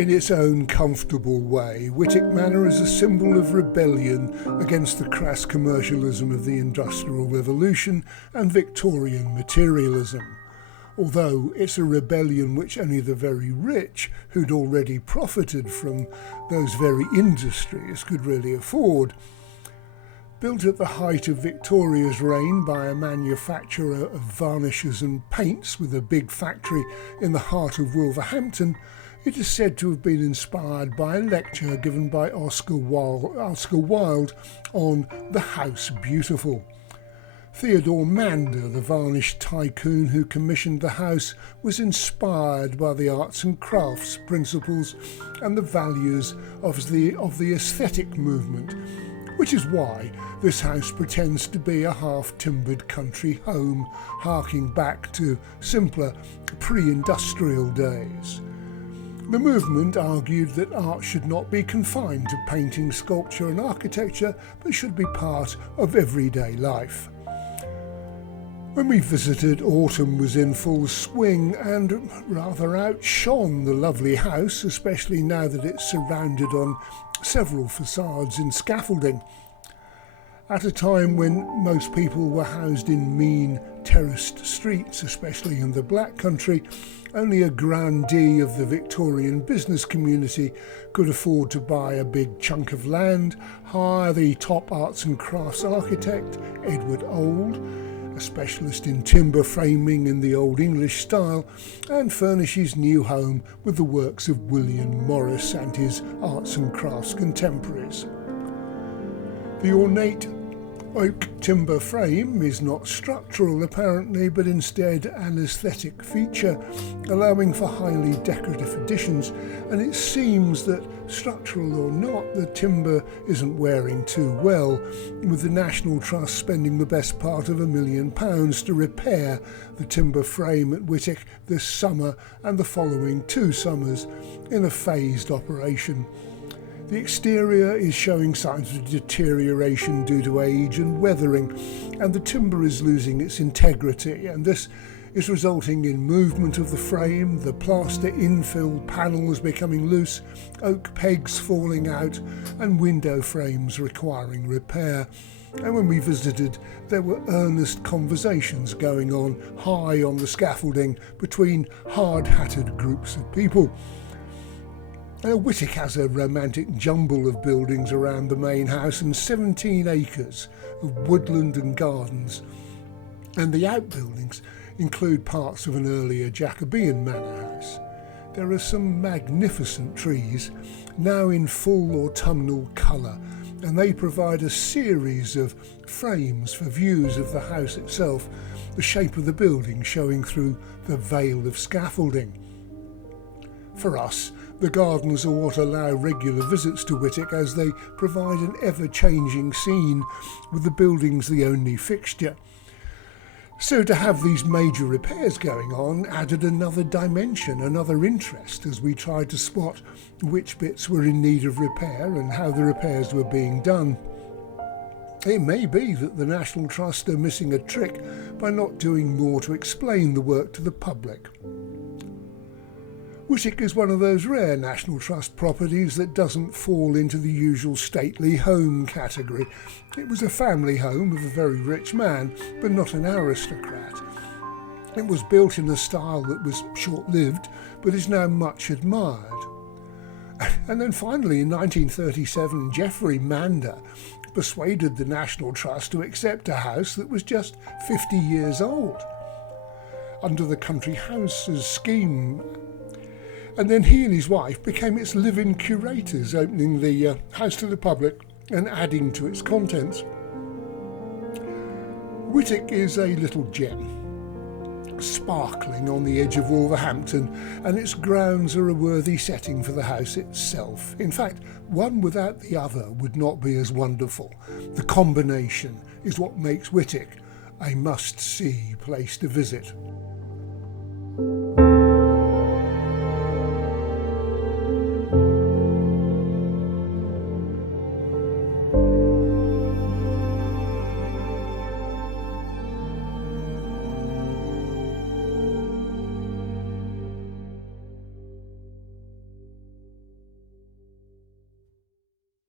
In its own comfortable way, Wightwick Manor is a symbol of rebellion against the crass commercialism of the Industrial Revolution and Victorian materialism. Although it's a rebellion which only the very rich, who'd already profited from those very industries, could really afford. Built at the height of Victoria's reign by a manufacturer of varnishes and paints with a big factory in the heart of Wolverhampton, it is said to have been inspired by a lecture given by Oscar Wilde on The House Beautiful. Theodore Mander, the varnish tycoon who commissioned the house, was inspired by the arts and crafts principles and the values of the aesthetic movement, which is why this house pretends to be a half-timbered country home, harking back to simpler pre-industrial days. The movement argued that art should not be confined to painting, sculpture and architecture, but should be part of everyday life. When we visited, autumn was in full swing and rather outshone the lovely house, especially now that it's surrounded on several facades in scaffolding. At a time when most people were housed in mean terraced streets, especially in the Black Country, only a grandee of the Victorian business community could afford to buy a big chunk of land, hire the top arts and crafts architect, Edward Old, a specialist in timber framing in the Old English style, and furnish his new home with the works of William Morris and his arts and crafts contemporaries. The ornate oak timber frame is not structural apparently, but instead an aesthetic feature, allowing for highly decorative additions, and it seems that, structural or not, the timber isn't wearing too well, with the National Trust spending the best part of £1 million to repair the timber frame at Wightwick this summer and the following 2 summers in a phased operation. The exterior is showing signs of deterioration due to age and weathering, and the timber is losing its integrity, and this is resulting in movement of the frame, the plaster infill panels becoming loose, oak pegs falling out, and window frames requiring repair. And when we visited, there were earnest conversations going on high on the scaffolding between hard-hatted groups of people. Wightwick has a romantic jumble of buildings around the main house and 17 acres of woodland and gardens, and the outbuildings include parts of an earlier Jacobean manor house. There are some magnificent trees, now in full autumnal colour, and they provide a series of frames for views of the house itself, the shape of the building showing through the veil of scaffolding. For us, the gardens are what allow regular visits to Wightwick, as they provide an ever-changing scene, with the buildings the only fixture. So to have these major repairs going on added another dimension, another interest, as we tried to spot which bits were in need of repair and how the repairs were being done. It may be that the National Trust are missing a trick by not doing more to explain the work to the public. Wightwick is one of those rare National Trust properties that doesn't fall into the usual stately home category. It was a family home of a very rich man, but not an aristocrat. It was built in a style that was short-lived, but is now much admired. And then finally, in 1937, Geoffrey Mander persuaded the National Trust to accept a house that was just 50 years old, under the Country Houses scheme. And then he and his wife became its live-in curators, opening the house to the public and adding to its contents. Wightwick is a little gem, sparkling on the edge of Wolverhampton, and its grounds are a worthy setting for the house itself. In fact, one without the other would not be as wonderful. The combination is what makes Wightwick a must-see place to visit.